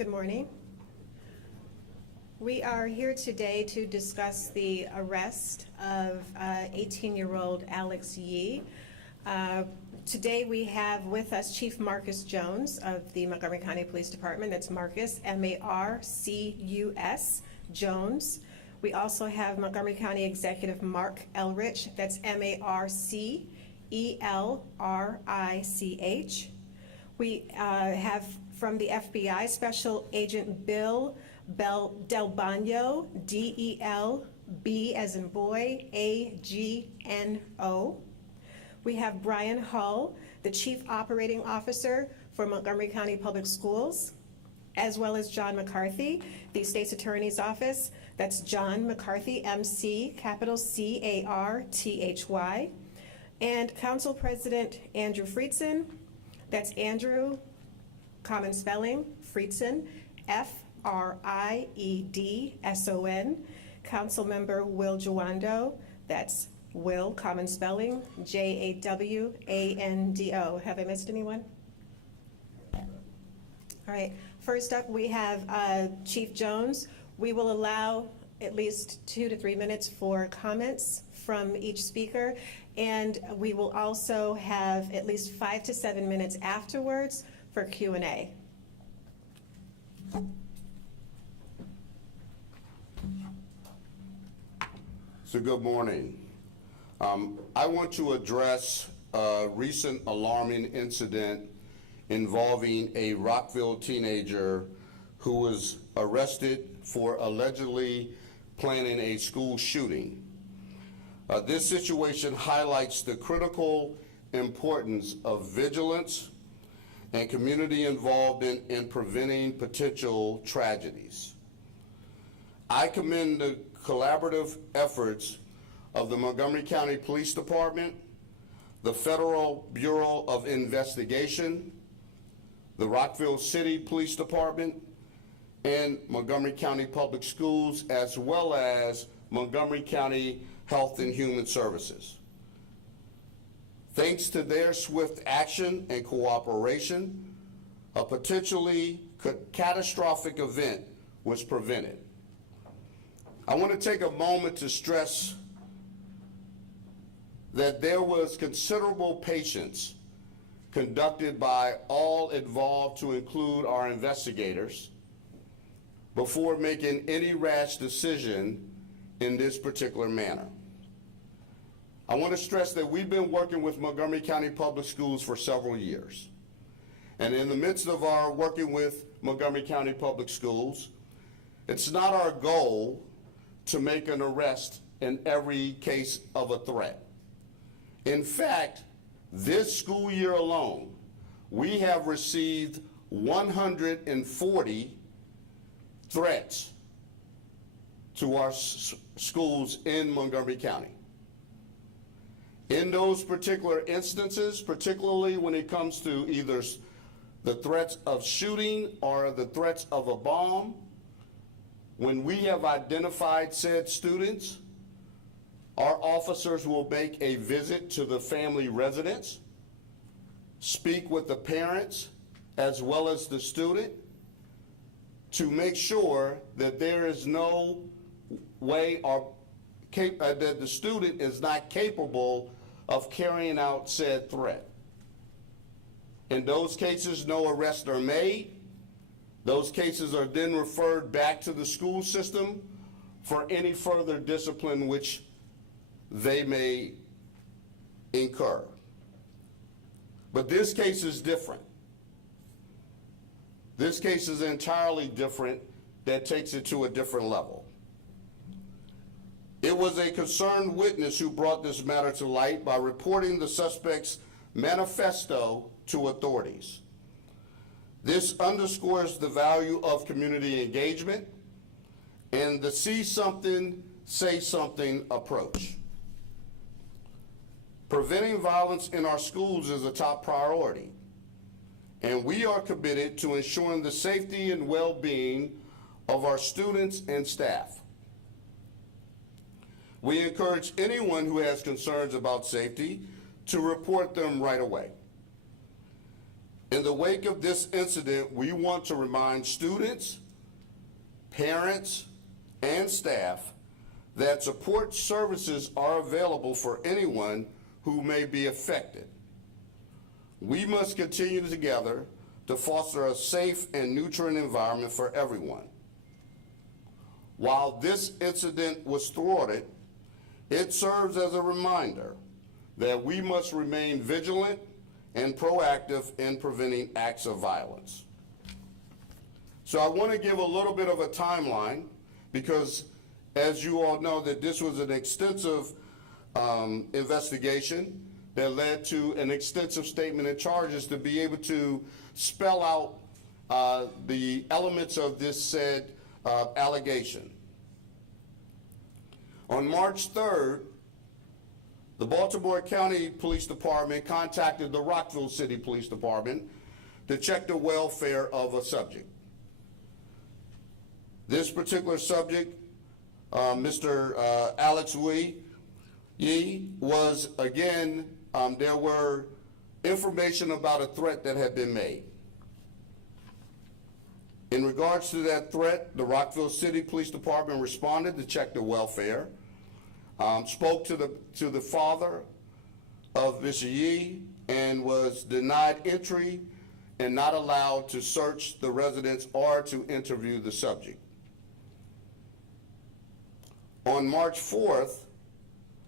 Good morning. We are here today to discuss the arrest of 18-year-old Alex Yee. Today we have with us Chief Marcus Jones of the Montgomery County Police Department. That's Marcus, M-A-R-C-U-S, Jones. We also have Montgomery County Executive Mark Elrich. That's M-A-R-C-E-L-R-I-C-H. We have from the FBI Special Agent Bill Del Bagno, D-E-L-B as in boy, A-G-N-O. We have Brian Hull, the Chief Operating Officer for Montgomery County Public Schools, as well as John McCarthy, the State's Attorney's Office. That's John McCarthy, M-C, capital C-A-R-T-H-Y. And Council President Andrew Friedson. That's Andrew, common spelling, Friedson, F-R-I-E-D-S-O-N. Council Member Will Jawando. That's Will, common spelling, J-A-W-A-N-D-O. Have I missed anyone? All right. First up, we have Chief Jones. We will allow at least 2 to 3 minutes for comments from each speaker, and we will also have at least 5 to 7 minutes afterwards for Q&A. So good morning. I want to address a recent alarming incident involving a Rockville teenager who was arrested for allegedly planning a school shooting. This situation highlights the critical importance of vigilance and community involvement in preventing potential tragedies. I commend the collaborative efforts of the Montgomery County Police Department, the Federal Bureau of Investigation, the Rockville City Police Department, and Montgomery County Public Schools, as well as Montgomery County Health and Human Services. Thanks to their swift action and cooperation, a potentially catastrophic event was prevented. I want to take a moment to stress that there was considerable patience conducted by all involved, to include our investigators, before making any rash decision in this particular manner. I want to stress that we've been working with Montgomery County Public Schools for several years. And in the midst of our working with Montgomery County Public Schools, it's not our goal to make an arrest in every case of a threat. In fact, this school year alone, we have received 140 threats to our schools in Montgomery County. In those particular instances, particularly when it comes to either the threats of shooting or the threats of a bomb, when we have identified said students, our officers will make a visit to the family residence, speak with the parents as well as the student, to make sure that there is no way that the student is not capable of carrying out said threat. In those cases, no arrests are made. Those cases are then referred back to the school system for any further discipline which they may incur. But this case is different. This case is entirely different, that takes it to a different level. It was a concerned witness who brought this matter to light by reporting the suspect's manifesto to authorities. This underscores the value of community engagement and the see something, say something approach. Preventing violence in our schools is a top priority, and we are committed to ensuring the safety and well-being of our students and staff. We encourage anyone who has concerns about safety to report them right away. In In the wake of this incident, we want to remind students, parents, and staff that support services are available for anyone who may be affected. We must continue together to foster a safe and nurturing environment for everyone. While this incident was thwarted, it serves as a reminder that we must remain vigilant and proactive in preventing acts of violence. So I want to give a little bit of a timeline because, as you all know, that this was an extensive investigation that led to an extensive statement of charges to be able to spell out the elements of this said allegation. On March 3rd, the Montgomery County Police Department contacted the Rockville City Police Department to check the welfare of a subject. This particular subject, Mr. Alex Yee, was, again, there were information about a threat that had been made. In regards to that threat, the Rockville City Police Department responded to check the welfare, spoke to the father of Mr. Yee, and was denied entry and not allowed to search the residence or to interview the subject. On March 4th,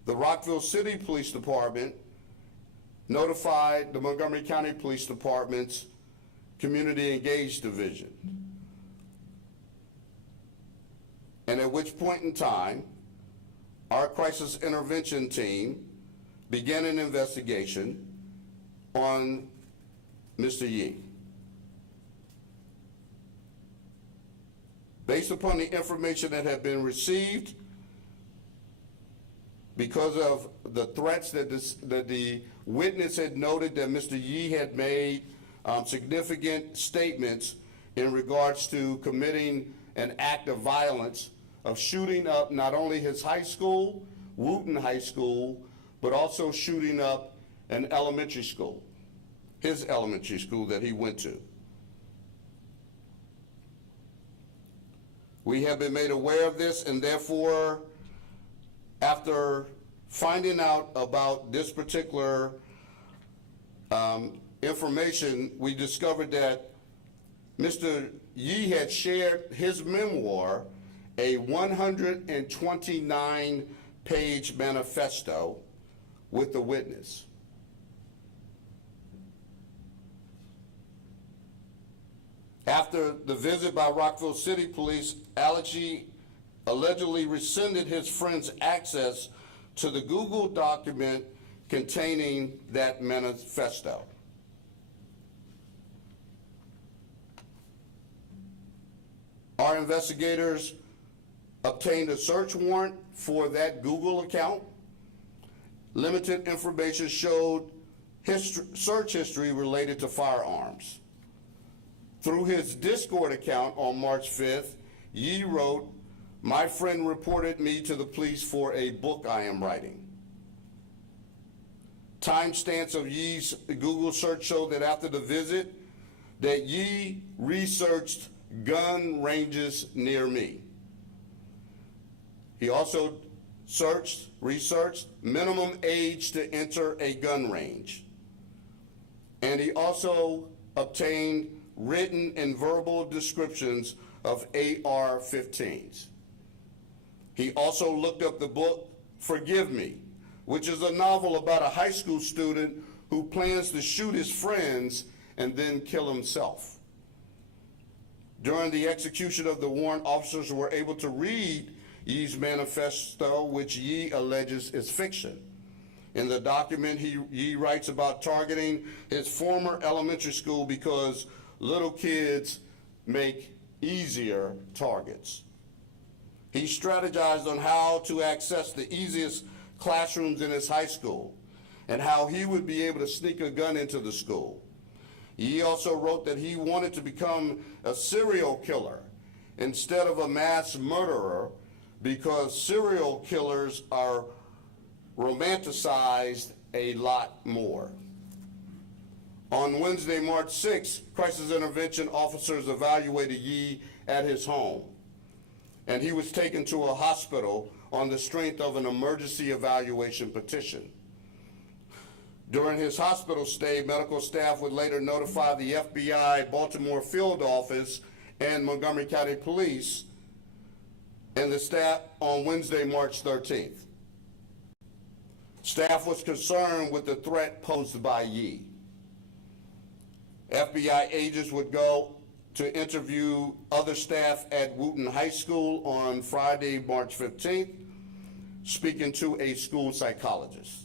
the Rockville City Police Department notified the Montgomery County Police Department's Community Engaged Division, and at which point in time, our crisis intervention team began an investigation on Mr. Yee. Based upon the information that had been received, because of the threats that the witness had noted that Mr. Yee had made significant statements in regards to committing an act of violence of shooting up not only his high school, Wooten High School, but also shooting up an elementary school, his elementary school that he went to. We have been made aware of this, and therefore, after finding out about this particular information, we discovered that Mr. Yee had shared his memoir, a 129-page manifesto, with the witness. After the visit by Rockville City Police, Alex Yee allegedly rescinded his friend's access to the Google document containing that manifesto. Our investigators obtained a search warrant for that Google account. Limited information showed search history related to firearms. Through his Discord account on March 5th, Yee wrote, "My friend reported me to the police for a book I am writing." Timestamps of Yee's Google search show that after the visit, that Yee researched gun ranges near me. He also researched minimum age to enter a gun range. And he also obtained written and verbal descriptions of AR-15s. He also looked up the book Forgive Me, which is a novel about a high school student who plans to shoot his friends and then kill himself. During the execution of the warrant, officers were able to read Yee's manifesto, which Yee alleges is fiction. In the document, Yee writes about targeting his former elementary school because little kids make easier targets. He strategized on how to access the easiest classrooms in his high school and how he would be able to sneak a gun into the school. He also wrote that he wanted to become a serial killer instead of a mass murderer because serial killers are romanticized a lot more. On Wednesday, March 6th, crisis intervention officers evaluated Yee at his home, and he was taken to a hospital on the strength of an emergency evaluation petition. During his hospital stay, medical staff would later notify the FBI Baltimore field office and Montgomery County Police and the staff on Wednesday, March 13th. Staff was concerned with the threat posed by Yee. FBI agents would go to interview other staff at Wooten High School on Friday, March 15th, speaking to a school psychologist.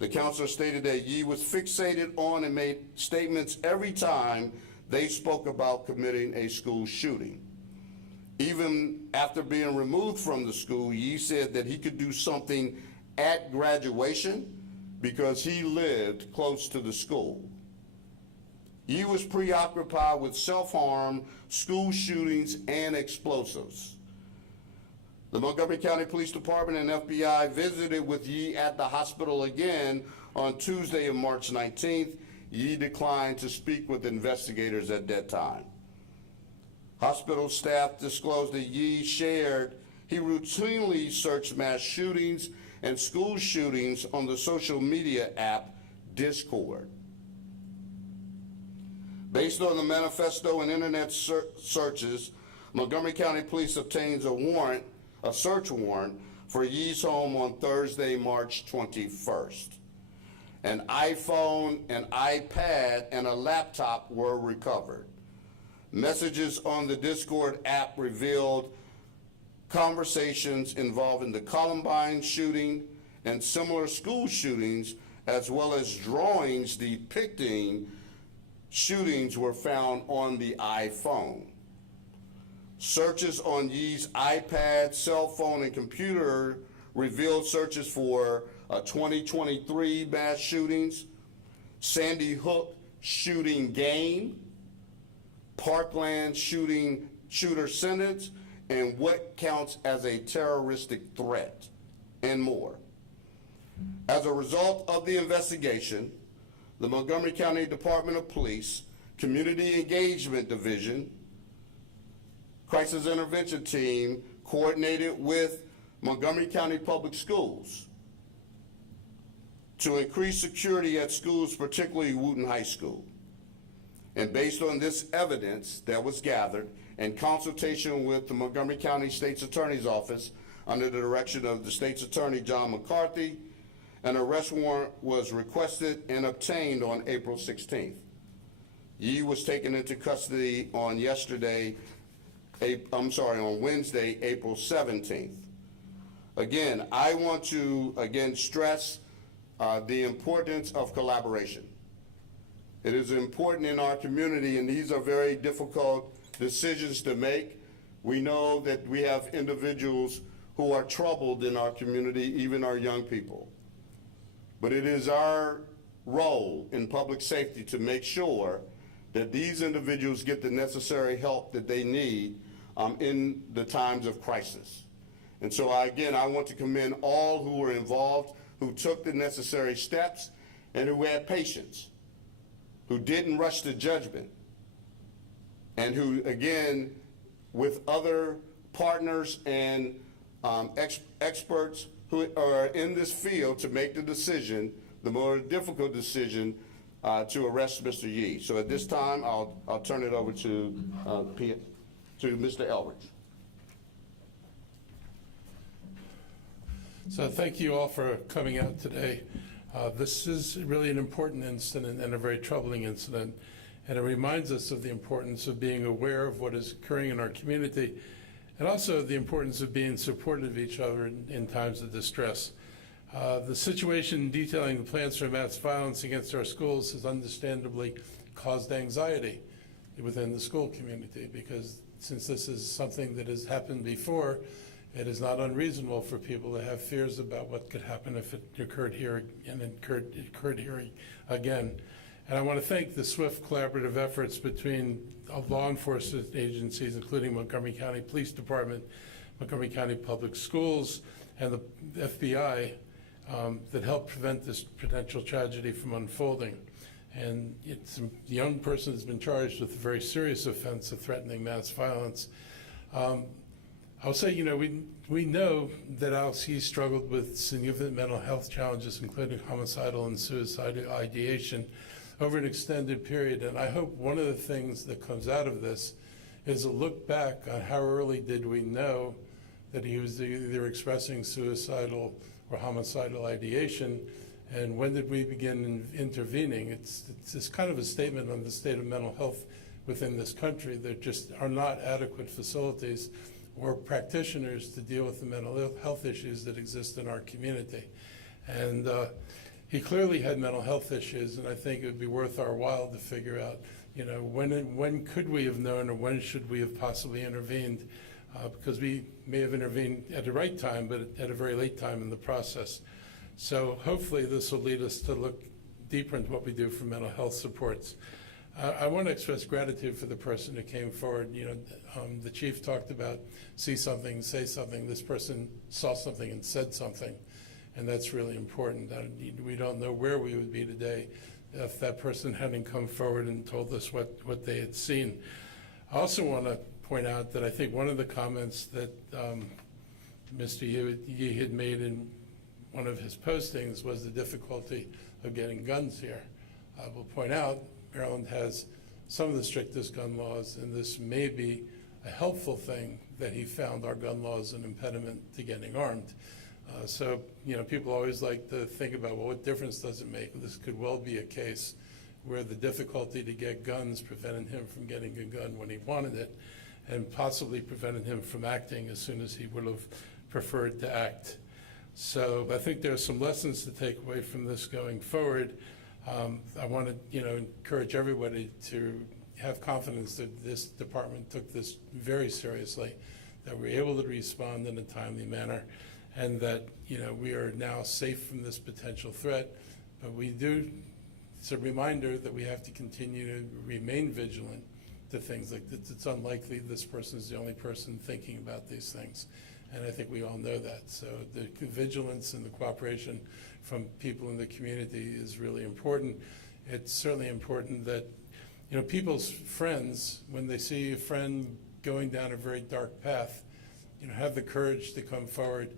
The counselor stated that Yee was fixated on and made statements every time they spoke about committing a school shooting. Even after being removed from the school, Yee said that he could do something at graduation because he lived close to the school. Yee was preoccupied with self-harm, school shootings, and explosives. The Montgomery County Police Department and FBI visited with Yee at the hospital again on Tuesday of March 19th. Yee declined to speak with investigators at that time. Hospital staff disclosed that Yee shared he routinely searched mass shootings and school shootings on the social media app Discord. Based on the manifesto and internet searches, Montgomery County Police obtains a search warrant for Yee's home on Thursday, March 21st. An iPhone, an iPad, and a laptop were recovered. Messages on the Discord app revealed conversations involving the Columbine shooting and similar school shootings, as well as drawings depicting shootings were found on the iPhone. Searches on Yee's iPad, cell phone, and computer revealed searches for 2023 mass shootings, Sandy Hook shooting game, Parkland shooter sentence, and what counts as a terroristic threat, and more. As a result of the investigation, the Montgomery County Department of Police, Community Engagement Division, Crisis Intervention Team coordinated with Montgomery County Public Schools to increase security at schools, particularly Wooten High School. And based on this evidence that was gathered in consultation with the Montgomery County State's Attorney's Office under the direction of the State's Attorney John McCarthy, an arrest warrant was requested and obtained on April 16th. Yee was taken into custody on Wednesday, April 17th. Again, I want to stress the importance of collaboration. It is important in our community, and these are very difficult decisions to make. We know that we have individuals who are troubled in our community, even our young people. But it is our role in public safety to make sure that these individuals get the necessary help that they need in the times of crisis. And so again, I want to commend all who were involved, who took the necessary steps, and who had patience, who didn't rush to judgment, and who, again, with other partners and experts who are in this field to make the decision, the more difficult decision, to arrest Mr. Yee. So at this time, I'll turn it over to Mr. Elridge. So thank you all for coming out today. This is really an important incident and a very troubling incident, and it reminds us of the importance of being aware of what is occurring in our community, and also the importance of being supportive of each other in times of distress. The situation detailing the plans for mass violence against our schools has understandably caused anxiety within the school community, because since this is something that has happened before, it is not unreasonable for people to have fears about what could happen if it occurred here and occurred here again. And I want to thank the swift collaborative efforts between law enforcement agencies, including Montgomery County Police Department, Montgomery County Public Schools, and the FBI that helped prevent this potential tragedy from unfolding. And it's a young person has been charged with a very serious offense of threatening mass violence. I'll say, we know that Alex Key struggled with significant mental health challenges, including homicidal and suicidal ideation, over an extended period. And I hope one of the things that comes out of this is a look back on how early did we know that he was either expressing suicidal or homicidal ideation, and when did we begin intervening? It's kind of a statement on the state of mental health within this country. There just are not adequate facilities or practitioners to deal with the mental health issues that exist in our community. And he clearly had mental health issues, and I think it would be worth our while to figure out, when could we have known, or when should we have possibly intervened? Because we may have intervened at the right time, but at a very late time in the process. So hopefully this will lead us to look deeper into what we do for mental health supports. I want to express gratitude for the person who came forward. The chief talked about see something, say something. This person saw something and said something, and that's really important. We don't know where we would be today if that person hadn't come forward and told us what they had seen. I also want to point out that I think one of the comments that Mr. Yee had made in one of his postings was the difficulty of getting guns here. I will point out Maryland has some of the strictest gun laws, and this may be a helpful thing that he found our gun laws an impediment to getting armed. So, people always like to think about, well, what difference does it make? This could well be a case where the difficulty to get guns prevented him from getting a gun when he wanted it, and possibly prevented him from acting as soon as he would have preferred to act. So I think there are some lessons to take away from this going forward. I want to, encourage everybody to have confidence that this department took this very seriously, that we're able to respond in a timely manner, and that, we are now safe from this potential threat. But it's a reminder that we have to continue to remain vigilant to things like this. It's unlikely this person is the only person thinking about these things. And I think we all know that. So the vigilance and the cooperation from people in the community is really important. It's certainly important that, people's friends, when they see a friend going down a very dark path, have the courage to come forward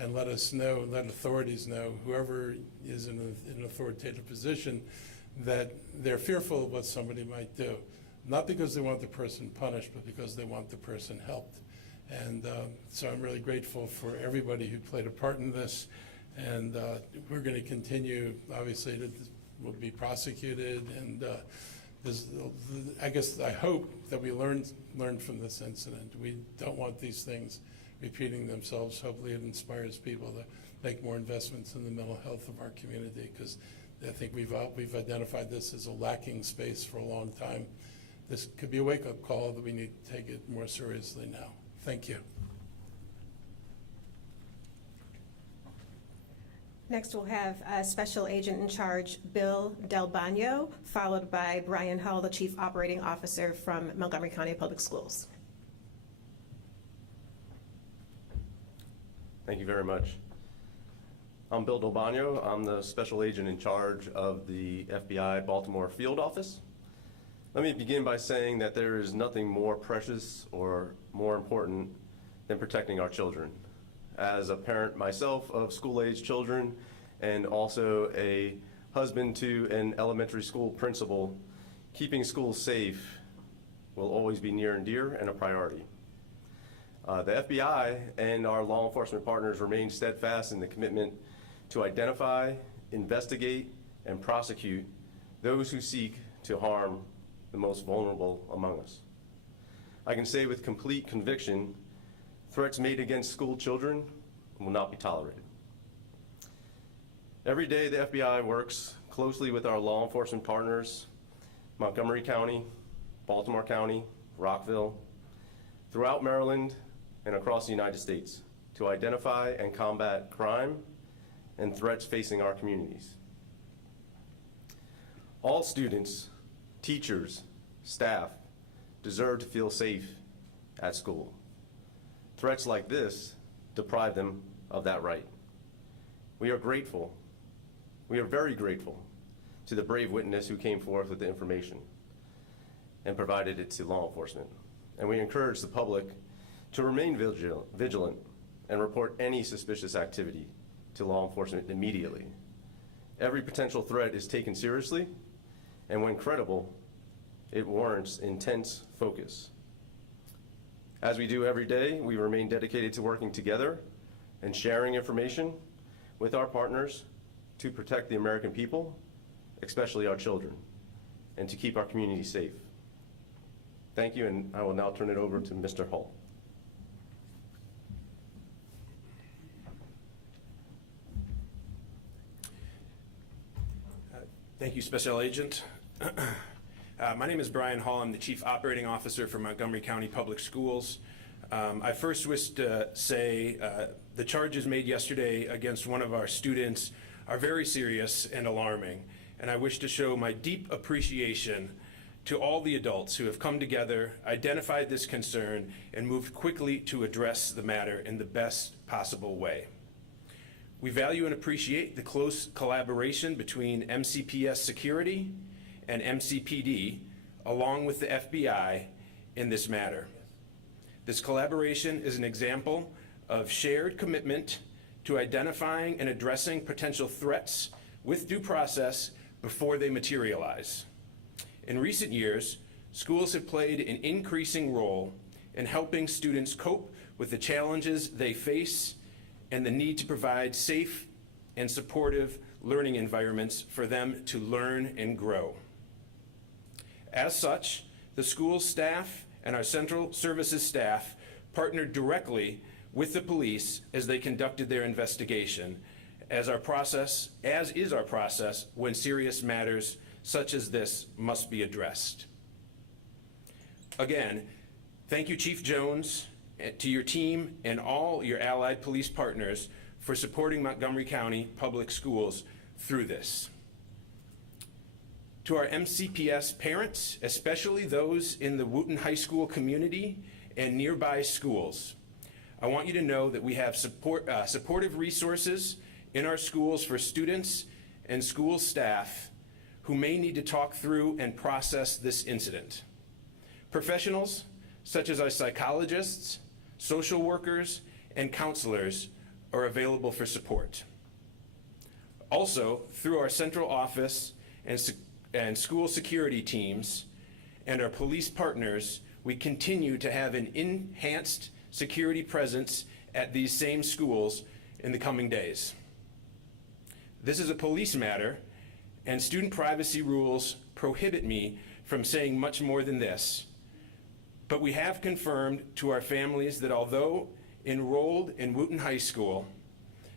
and let us know, and let authorities know, whoever is in an authoritative position, that they're fearful of what somebody might do. Not because they want the person punished, but because they want the person helped. And so I'm really grateful for everybody who played a part in this. And we're going to continue, obviously, we'll be prosecuted. And I hope that we learned from this incident. We don't want these things repeating themselves. Hopefully it inspires people to make more investments in the mental health of our community, because I think we've identified this as a lacking space for a long time. This could be a wake-up call that we need to take it more seriously now. Thank you. Next, we'll have Special Agent in Charge Bill Del Bagno, followed by Brian Hull, the Chief Operating Officer from Montgomery County Public Schools. Thank you very much. I'm Bill Del Bagno. I'm the Special Agent in charge of the FBI Baltimore Field Office. Let me begin by saying that there is nothing more precious or more important than protecting our children. As a parent myself of school-age children, and also a husband to an elementary school principal, keeping schools safe will always be near and dear and a priority. The FBI and our law enforcement partners remain steadfast in the commitment to identify, investigate, and prosecute those who seek to harm the most vulnerable among us. I can say with complete conviction, threats made against school children will not be tolerated. Every day, the FBI works closely with our law enforcement partners, Montgomery County, Baltimore County, Rockville, throughout Maryland, and across the United States to identify and combat crime and threats facing our communities. All students, teachers, staff deserve to feel safe at school. Threats like this deprive them of that right. We are grateful, we are very grateful to the brave witness who came forth with the information and provided it to law enforcement. And we encourage the public to remain vigilant and report any suspicious activity to law enforcement immediately. Every potential threat is taken seriously, and when credible, it warrants intense focus. As we do every day, we remain dedicated to working together and sharing information with our partners to protect the American people, especially our children, and to keep our community safe. Thank you, and I will now turn it over to Mr. Hull. Thank you, Special Agent. My name is Brian Hall. I'm the Chief Operating Officer for Montgomery County Public Schools. I first wish to say the charges made yesterday against one of our students are very serious and alarming, and I wish to show my deep appreciation to all the adults who have come together, identified this concern, and moved quickly to address the matter in the best possible way. We value and appreciate the close collaboration between MCPS Security and MCPD, along with the FBI, in this matter. This collaboration is an example of shared commitment to identifying and addressing potential threats with due process before they materialize. In recent years, schools have played an increasing role in helping students cope with the challenges they face and the need to provide safe and supportive learning environments for them to learn and grow. As such, the school staff and our central services staff partnered directly with the police as they conducted their investigation, as is our process when serious matters such as this must be addressed. Again, thank you, Chief Jones, to your team and all your allied police partners for supporting Montgomery County Public Schools through this. To our MCPS parents, especially those in the Wootton High School community and nearby schools, I want you to know that we have supportive resources in our schools for students and school staff who may need to talk through and process this incident. Professionals such as our psychologists, social workers, and counselors are available for support. Also, through our central office and school security teams and our police partners, we continue to have an enhanced security presence at these same schools in the coming days. This is a police matter, and student privacy rules prohibit me from saying much more than this. But we have confirmed to our families that although enrolled in Wootton High School,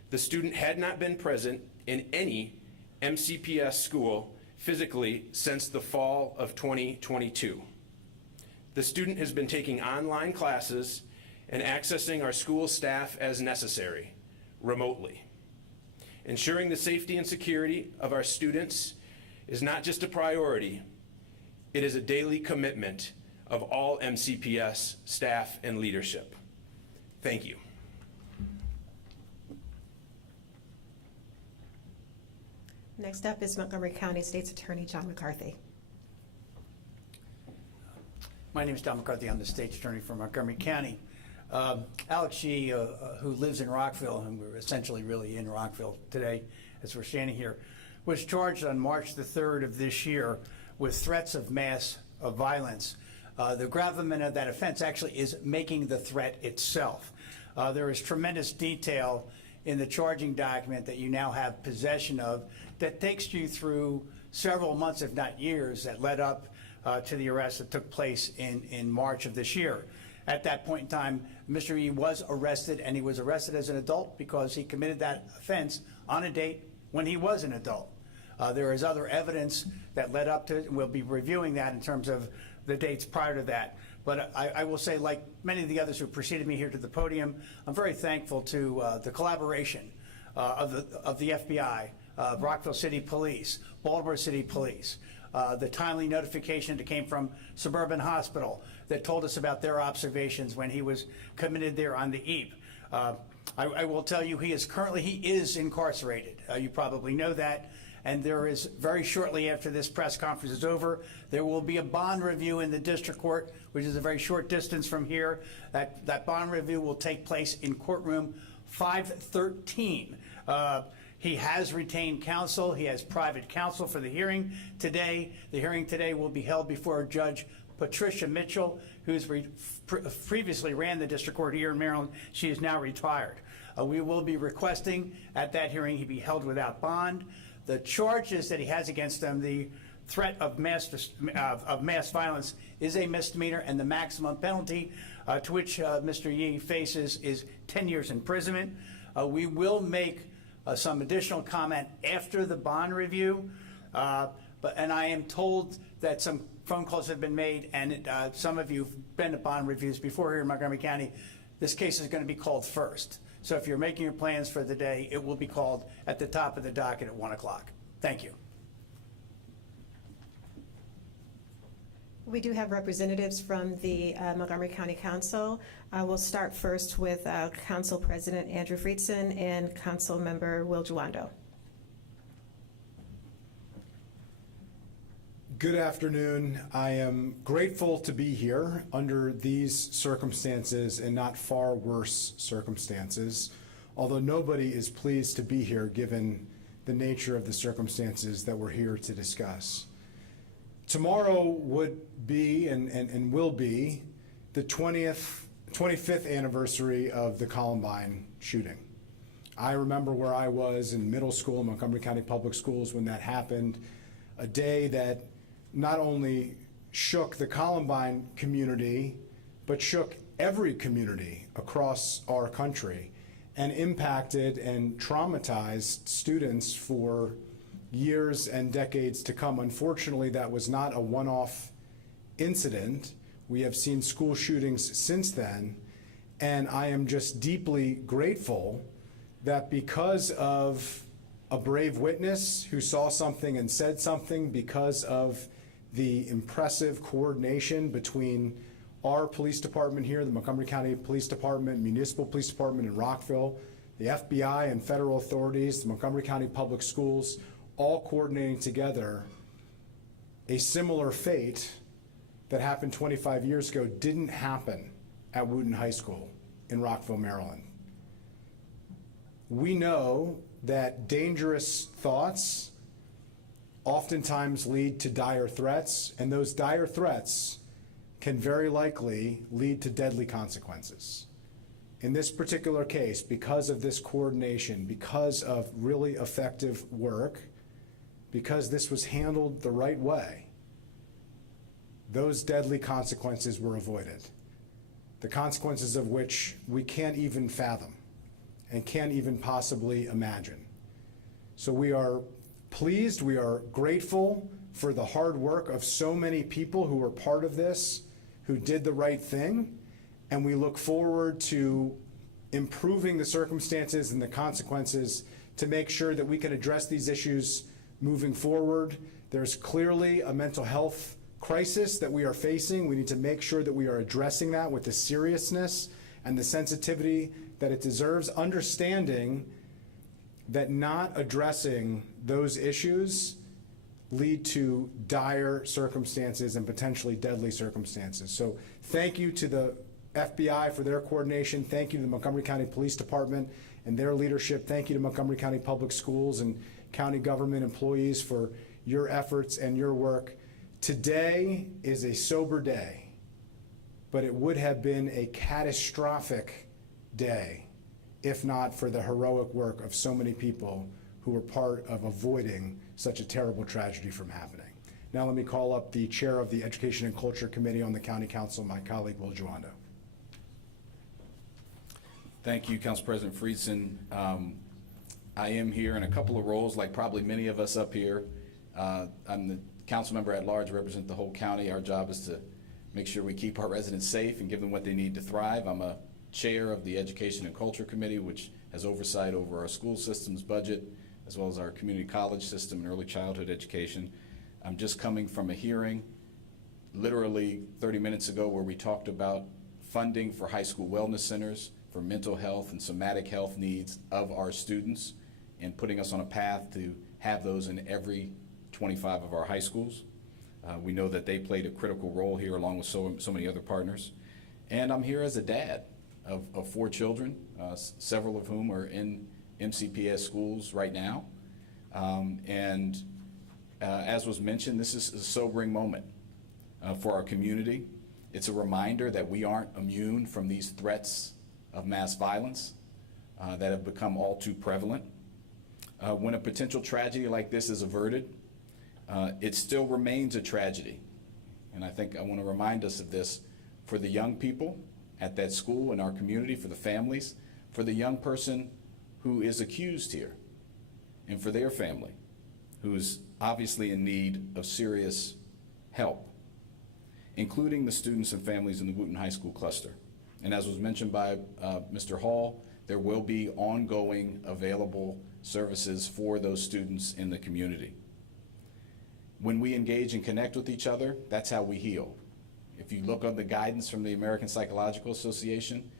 the student had not been present in any MCPS school physically since the fall of 2022. The student has been taking online classes and accessing our school staff as necessary, remotely. Ensuring the safety and security of our students is not just a priority, it is a daily commitment of all MCPS staff and leadership. Thank you. Next up is Montgomery County State's Attorney John McCarthy. My name is Don McCarthy. I'm the State's Attorney for Montgomery County. Alex Shee, who lives in Rockville, and we're essentially really in Rockville today as we're standing here, was charged on March the 3rd of this year with threats of mass violence. The gravamen of that offense actually is making the threat itself. There is tremendous detail in the charging document that you now have possession of that takes you through several months, if not years, that led up to the arrest that took place in March of this year. At that point in time, Mr. E was arrested, and he was arrested as an adult because he committed that offense on a date when he was an adult. There is other evidence that led up to it, and we'll be reviewing that in terms of the dates prior to that. But I will say, like many of the others who preceded me here to the podium, I'm very thankful to the collaboration of the FBI, Rockville City Police, Baltimore City Police, the timely notification that came from Suburban Hospital that told us about their observations when he was committed there on the eve. I will tell you he is incarcerated. You probably know that. And there is, very shortly after this press conference is over, there will be a bond review in the district court, which is a very short distance from here. That bond review will take place in courtroom 513. He has retained counsel. He has private counsel for the hearing today. The hearing today will be held before Judge Patricia Mitchell, who's previously ran the district court here in Maryland. She is now retired. We will be requesting at that hearing he be held without bond. The charges that he has against him, the threat of mass violence, is a misdemeanor, and the maximum penalty to which Mr. Yee faces is 10 years imprisonment. We will make some additional comment after the bond review, and I am told that some phone calls have been made, and some of you have been to bond reviews before here in Montgomery County. This case is going to be called first. So if you're making your plans for the day, it will be called at the top of the docket at 1 o'clock. Thank you. We do have representatives from the Montgomery County Council. We'll start first with Council President Andrew Friedson and Council Member Will Juando. Good afternoon. I am grateful to be here under these circumstances and not far worse circumstances, although nobody is pleased to be here given the nature of the circumstances that we're here to discuss. Tomorrow would be and will be the 25th anniversary of the Columbine shooting. I remember where I was in middle school in Montgomery County Public Schools when that happened, a day that not only shook the Columbine community, but shook every community across our country and impacted and traumatized students for years and decades to come. Unfortunately, that was not a one-off incident. We have seen school shootings since then, and I am just deeply grateful that because of a brave witness who saw something and said something, because of the impressive coordination between our police department here, the Montgomery County Police Department, Municipal Police Department in Rockville, the FBI and federal authorities, the Montgomery County Public Schools, all coordinating together, a similar fate that happened 25 years ago didn't happen at Wooten High School in Rockville, Maryland. We know that dangerous thoughts oftentimes lead to dire threats, and those dire threats can very likely lead to deadly consequences. In this particular case, because of this coordination, because of really effective work, because this was handled the right way, those deadly consequences were avoided. The consequences of which we can't even fathom and can't even possibly imagine. So we are pleased, we are grateful for the hard work of so many people who were part of this, who did the right thing, and we look forward to improving the circumstances and the consequences to make sure that we can address these issues moving forward. There's clearly a mental health crisis that we are facing. We need to make sure that we are addressing that with the seriousness and the sensitivity that it deserves, understanding that not addressing those issues lead to dire circumstances and potentially deadly circumstances. So thank you to the FBI for their coordination. Thank you to the Montgomery County Police Department and their leadership. Thank you to Montgomery County Public Schools and county government employees for your efforts and your work. Today is a sober day, but it would have been a catastrophic day if not for the heroic work of so many people who were part of avoiding such a terrible tragedy from happening. Now let me call up the chair of the Education and Culture Committee on the County Council, my colleague Will Juando. Thank you, Council President Friedson. I am here in a couple of roles, like probably many of us up here. I'm the council member at large, represent the whole county. Our job is to make sure we keep our residents safe and give them what they need to thrive. I'm a chair of the Education and Culture Committee, which has oversight over our school system's budget, as well as our community college system and early childhood education. I'm just coming from a hearing literally 30 minutes ago where we talked about funding for high school wellness centers for mental health and somatic health needs of our students and putting us on a path to have those in every 25 of our high schools. We know that they played a critical role here along with so many other partners. And I'm here as a dad of 4 children, several of whom are in MCPS schools right now. As was mentioned, this is a sobering moment for our community. It's a reminder that we aren't immune from these threats of mass violence that have become all too prevalent. When a potential tragedy like this is averted, it still remains a tragedy. And I think I want to remind us of this for the young people at that school, in our community, for the families, for the young person who is accused here, and for their family, who is obviously in need of serious help, including the students and families in the Wootton High School cluster. And as was mentioned by Mr. Hall, there will be ongoing available services for those students in the community. When we engage and connect with each other, that's how we heal. If you look on the guidance from the American Psychological Association,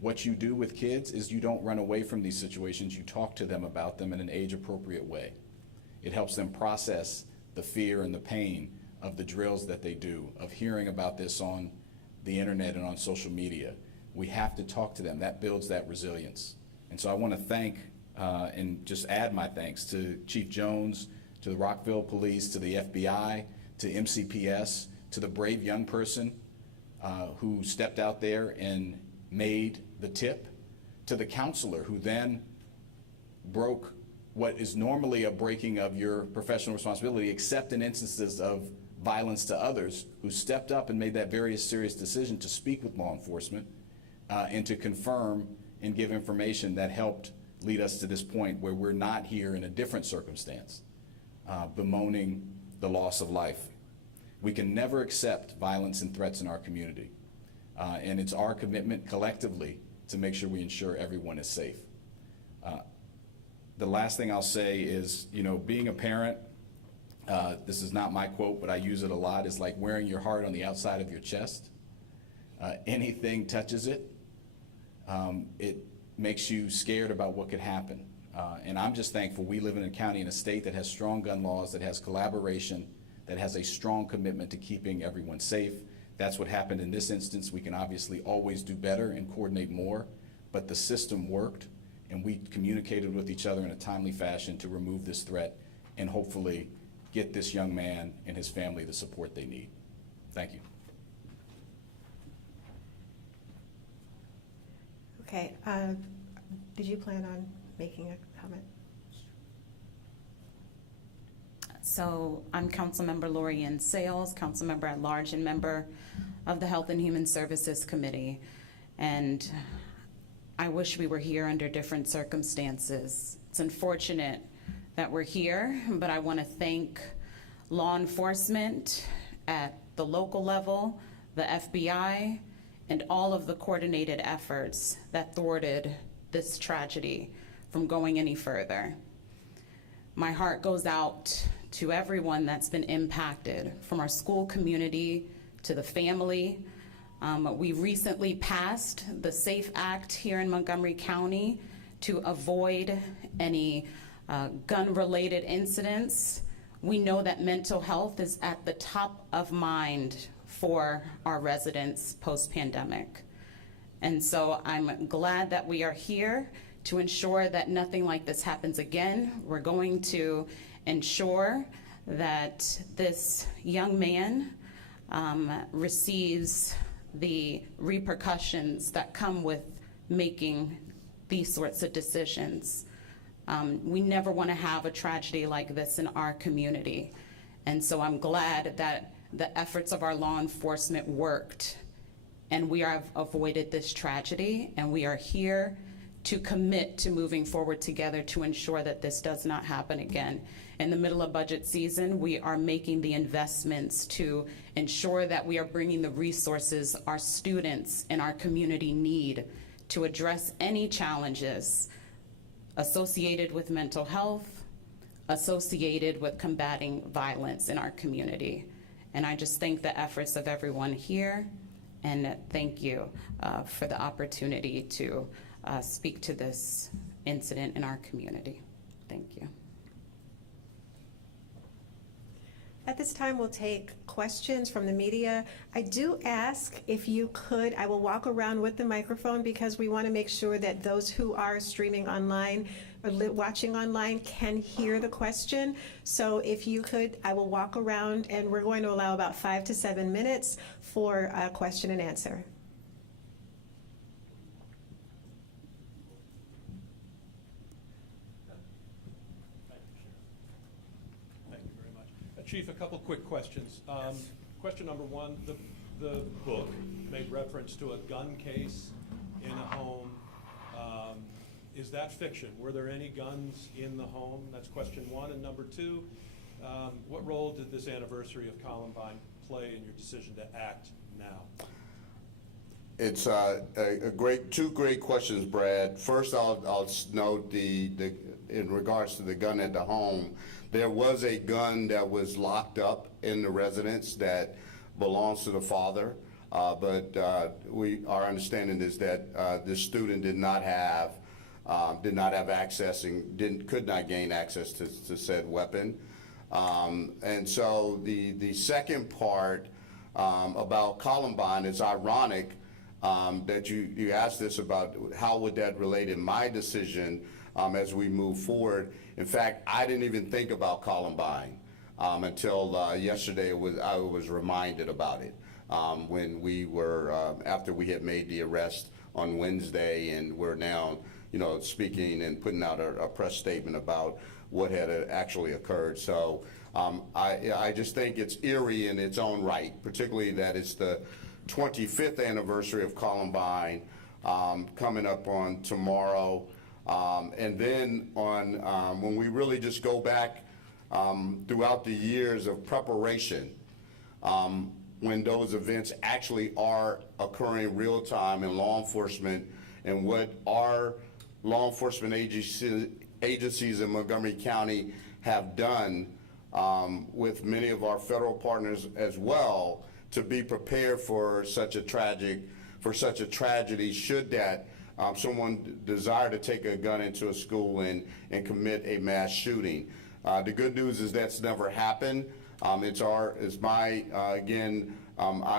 what you do with kids is you don't run away from these situations, you talk to them about them in an age-appropriate way. It helps them process the fear and the pain of the drills that they do, of hearing about this on the internet and on social media. We have to talk to them. That builds that resilience. And so I want to thank and just add my thanks to Chief Jones, to the Rockville Police, to the FBI, to MCPS, to the brave young person who stepped out there and made the tip, to the counselor who then broke what is normally a breaking of your professional responsibility, except in instances of violence to others, who stepped up and made that very serious decision to speak with law enforcement and to confirm and give information that helped lead us to this point where we're not here in a different circumstance, bemoaning the loss of life. We can never accept violence and threats in our community. And it's our commitment collectively to make sure we ensure everyone is safe. The last thing I'll say is, you know, being a parent, this is not my quote, but I use it a lot, is like wearing your heart on the outside of your chest. Anything touches it, it makes you scared about what could happen. And I'm just thankful we live in a county and a state that has strong gun laws, that has collaboration, that has a strong commitment to keeping everyone safe. That's what happened in this instance. We can obviously always do better and coordinate more, but the system worked, and we communicated with each other in a timely fashion to remove this threat and hopefully get this young man and his family the support they need. Thank you. Okay, did you plan on making a comment? So I'm Councilmember Lori Ann Sales, Councilmember at Large and member of the Health and Human Services Committee. And I wish we were here under different circumstances. It's unfortunate that we're here, but I want to thank law enforcement at the local level, the FBI, and all of the coordinated efforts that thwarted this tragedy from going any further. My heart goes out to everyone that's been impacted, from our school community to the family. We recently passed the SAFE Act here in Montgomery County to avoid any gun-related incidents. We know that mental health is at the top of mind for our residents post-pandemic. And so I'm glad that we are here to ensure that nothing like this happens again. We're going to ensure that this young man receives the repercussions that come with making these sorts of decisions. We never want to have a tragedy like this in our community. And so I'm glad that the efforts of our law enforcement worked and we have avoided this tragedy, and we are here to commit to moving forward together to ensure that this does not happen again. In the middle of budget season, we are making the investments to ensure that we are bringing the resources our students and our community need to address any challenges associated with mental health, associated with combating violence in our community. And I just thank the efforts of everyone here, and thank you for the opportunity to speak to this incident in our community. Thank you. At this time, we'll take questions from the media. I do ask if you could, I will walk around with the microphone because we want to make sure that those who are streaming online or watching online can hear the question. So if you could, I will walk around, and we're going to allow about 5 to 7 minutes for question and answer. Thank you very much. Chief, a couple quick questions. Question number one, the book made reference to a gun case in a home. Is that fiction? Were there any guns in the home? That's question one. And number two, what role did this anniversary of Columbine play in your decision to act now? It's two great questions, Brad. First, I'll note in regards to the gun at the home, there was a gun that was locked up in the residence that belongs to the father, but our understanding is that this student did not have access and could not gain access to said weapon. And so the second part about Columbine, it's ironic that you asked this about how would that relate in my decision as we move forward. In fact, I didn't even think about Columbine until yesterday. I was reminded about it when we were after we had made the arrest on Wednesday, and we're now speaking and putting out a press statement about what had actually occurred. So I just think it's eerie in its own right, particularly that it's the 25th anniversary of Columbine coming up on tomorrow. And then when we really just go back throughout the years of preparation, when those events actually are occurring real time in law enforcement, and what our law enforcement agencies in Montgomery County have done with many of our federal partners as well, to be prepared for such a tragedy should that someone desire to take a gun into a school and commit a mass shooting. The good news is that's never happened. I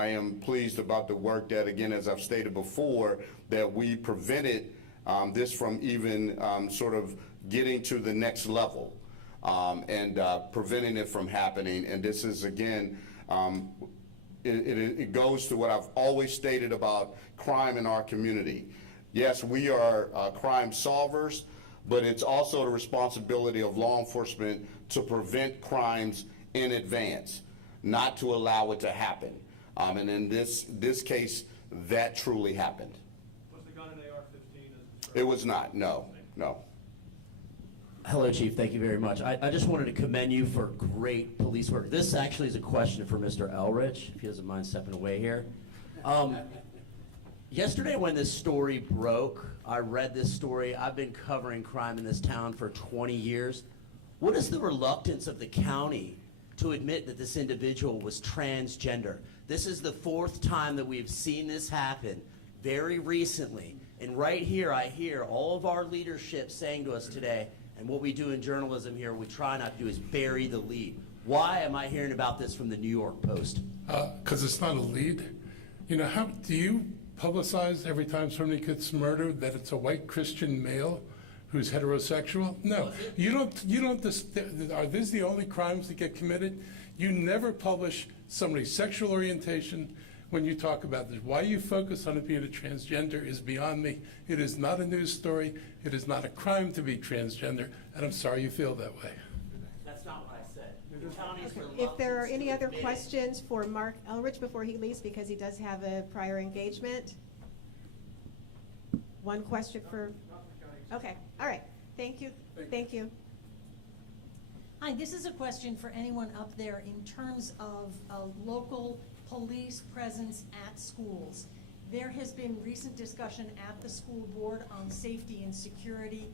am pleased about the work that, again, as I've stated before, that we prevented this from even sort of getting to the next level and preventing it from happening. And this is, again, it goes to what I've always stated about crime in our community. Yes, we are crime solvers, but it's also the responsibility of law enforcement to prevent crimes in advance, not to allow it to happen. And in this case, that truly happened. Was the gun an AR-15? It was not, no. Hello, Chief. Thank you very much. I just wanted to commend you for great police work. This actually is a question for Mr. Elrich, if he doesn't mind stepping away here. Yesterday when this story broke, I read this story. I've been covering crime in this town for 20 years. What is the reluctance of the county to admit that this individual was transgender? This is the 4th time that we've seen this happen very recently. And right here, I hear all of our leadership saying to us today, and what we do in journalism here, we try not to do, is bury the lead. Why am I hearing about this from the New York Post? Because it's not a lead. How do you publicize every time somebody gets murdered that it's a white Christian male who's heterosexual? No, you don't. Are these the only crimes that get committed? You never publish somebody's sexual orientation when you talk about this. Why you focus on it being a transgender is beyond me. It is not a news story. It is not a crime to be transgender, and I'm sorry you feel that way. That's not what I said. The county's If there are any other reluctance to admit it. questions for Mark Elrich before he leaves, because he does have a prior engagement. One question for, okay, all right. Thank you. Thank you. Hi, this is a question for anyone up there in terms of local police presence at schools. There has been recent discussion at the school board on safety and security.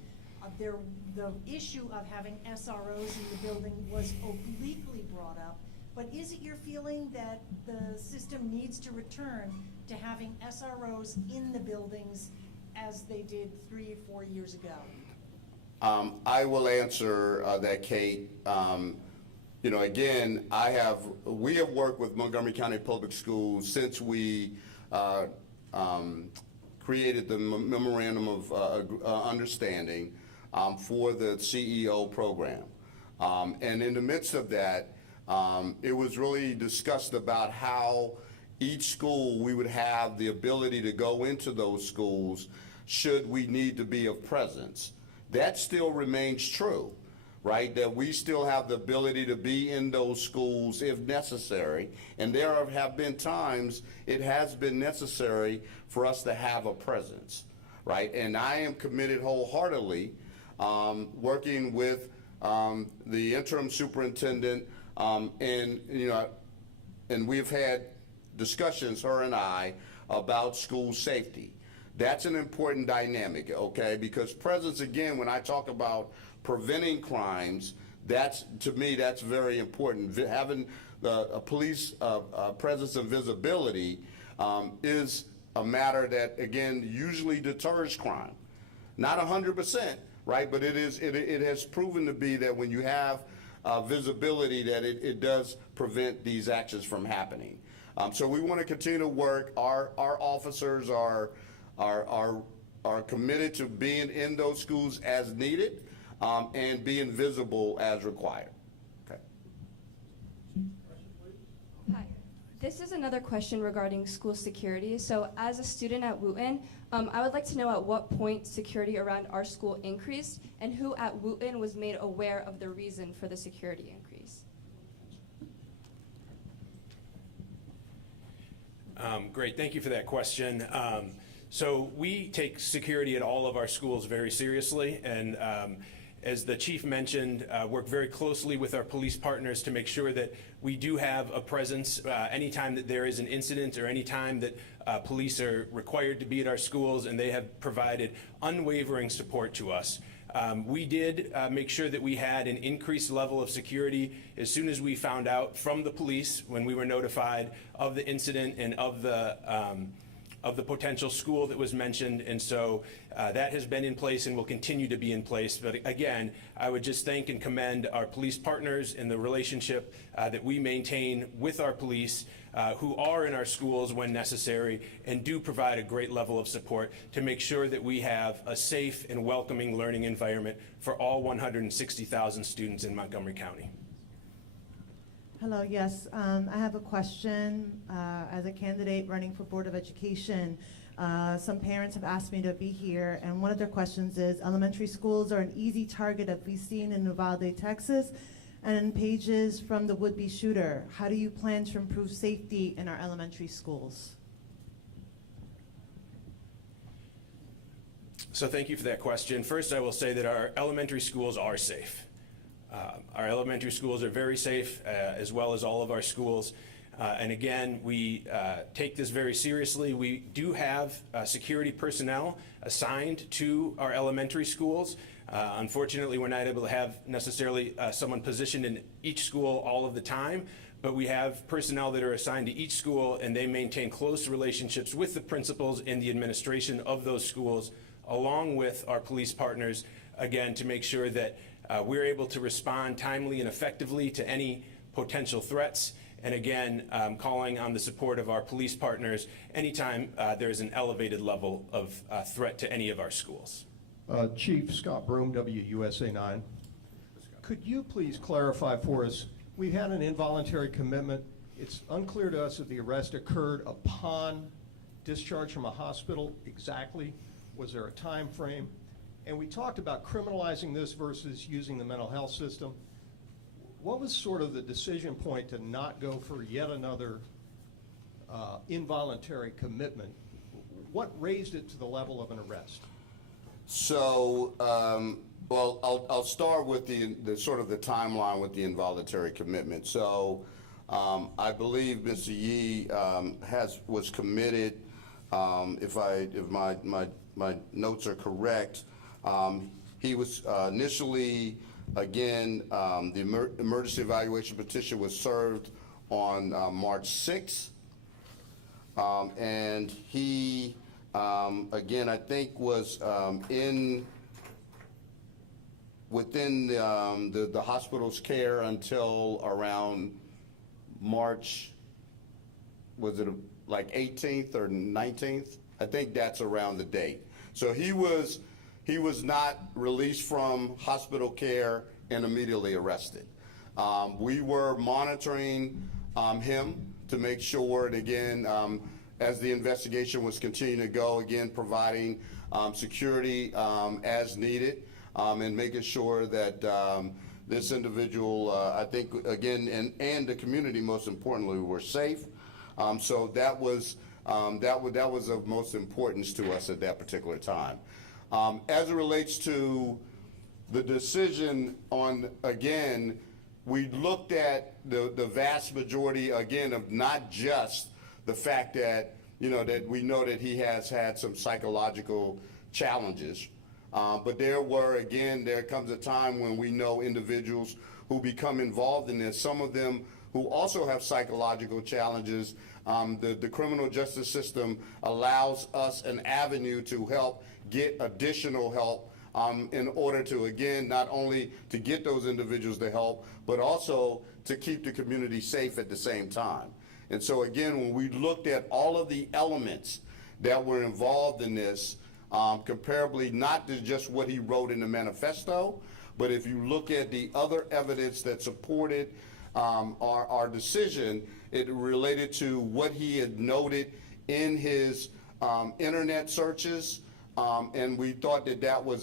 The issue of having SROs in the building was obliquely brought up, but is it your feeling that the system needs to return to having SROs in the buildings as they did 3 or 4 years ago? I will answer that, Kate. you know, again, we have worked with Montgomery County Public Schools since we created the memorandum of understanding for the CEO program. And in the midst of that, it was really discussed about how each school, we would have the ability to go into those schools should we need to be of presence. That still remains true, right? That we still have the ability to be in those schools if necessary. And there have been times it has been necessary for us to have a presence, right? And I am committed wholeheartedly, working with the interim superintendent, and, you know, and we've had discussions, her and I, about school safety. That's an important dynamic, okay? Because presence, again, when I talk about preventing crimes, to me, that's very important. Having a police presence and visibility is a matter that, again, usually deters crime. Not 100%, right? But it has proven to be that when you have visibility, that it does prevent these actions from happening. So we want to continue to work. Our officers are committed to being in those schools as needed, and being visible as required. Okay. Hi. This is another question regarding school security. So as a student at Wooten, I would like to know at what point security around our school increased and who at Wooten was made aware of the reason for the security increase. Great, thank you for that question. So we take security at all of our schools very seriously, and as the chief mentioned, work very closely with our police partners to make sure that we do have a presence anytime that there is an incident or anytime that police are required to be at our schools, and they have provided unwavering support to us. We did make sure that we had an increased level of security as soon as we found out from the police when we were notified of the incident and of the potential school that was mentioned, and so that has been in place and will continue to be in place. But again, I would just thank and commend our police partners and the relationship that we maintain with our police who are in our schools when necessary and do provide a great level of support to make sure that we have a safe and welcoming learning environment for all 160,000 students in Montgomery County. Hello, yes. I have a question. As a candidate running for Board of Education, some parents have asked me to be here, and one of their questions is, elementary schools are an easy target of be seen in Uvalde, Texas, and pages from the would-be shooter. How do you plan to improve safety in our elementary schools? So thank you for that question. First, I will say that our elementary schools are safe. Our elementary schools are very safe, as well as all of our schools. And again, we take this very seriously. We do have security personnel assigned to our elementary schools. Unfortunately, we're not able to have necessarily someone positioned in each school all of the time, but we have personnel that are assigned to each school, and they maintain close relationships with the principals and the administration of those schools, along with our police partners, again, to make sure that we're able to respond timely and effectively to any potential threats. And again, calling on the support of our police partners anytime there's an elevated level of threat to any of our schools. Chief Scott Broom, WUSA 9. Could you please clarify for us, we've had an involuntary commitment. It's unclear to us if the arrest occurred upon discharge from a hospital exactly. Was there a time frame? And we talked about criminalizing this versus using the mental health system. What was sort of the decision point to not go for yet another involuntary commitment? What raised it to the level of an arrest? So, well, I'll start with the sort of the timeline with the involuntary commitment. So, I believe Mr. Yee was committed. If my notes are correct, he was initially, again, the emergency evaluation petition was served on March 6th, and he, again, I think was in within the hospital's care until around March, was it like 18th or 19th? I think that's around the date. So he was not released from hospital care and immediately arrested. We were monitoring him to make sure, and again, as the investigation was continuing to go, again, providing security as needed, and making sure that this individual, I think, again, and the community, most importantly, were safe. So that was of most importance to us at that particular time. As it relates to the decision on, again, we looked at the vast majority, again, of not just the fact that, that we know that he has had some psychological challenges, but there comes a time when we know individuals who become involved in this, some of them who also have psychological challenges. The criminal justice system allows us an avenue to help get additional help in order to, again, not only to get those individuals the help, but also to keep the community safe at the same time. And so, again, when we looked at all of the elements that were involved in this, comparably not to just what he wrote in the manifesto, but if you look at the other evidence that supported our decision, it related to what he had noted in his internet searches, and we thought that was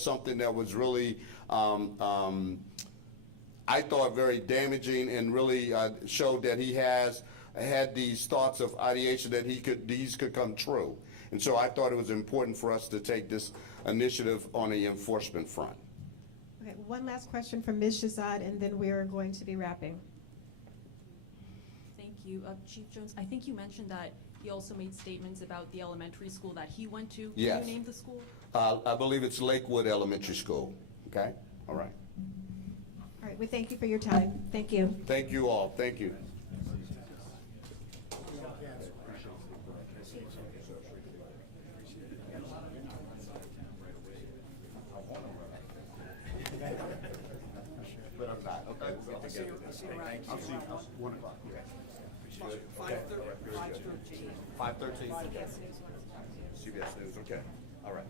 something that was really, I thought, very damaging, and really showed that he had these thoughts of ideation that these could come true. And so I thought it was important for us to take this initiative on the enforcement front. Okay, one last question from Ms. Shazad, and then we are going to be wrapping. Thank you. Chief Jones, I think you mentioned that he also made statements about the elementary school that he went to. Yes. Can you name the school? I believe it's Lakewood Elementary School. Okay? All right. All right, we thank you for your time. Thank you. Thank you all. Thank you. But I'm not. Okay. I'll see you around. I'll see you 1 o'clock. Okay. 5:13. 5:13. CBS News. Okay. All right.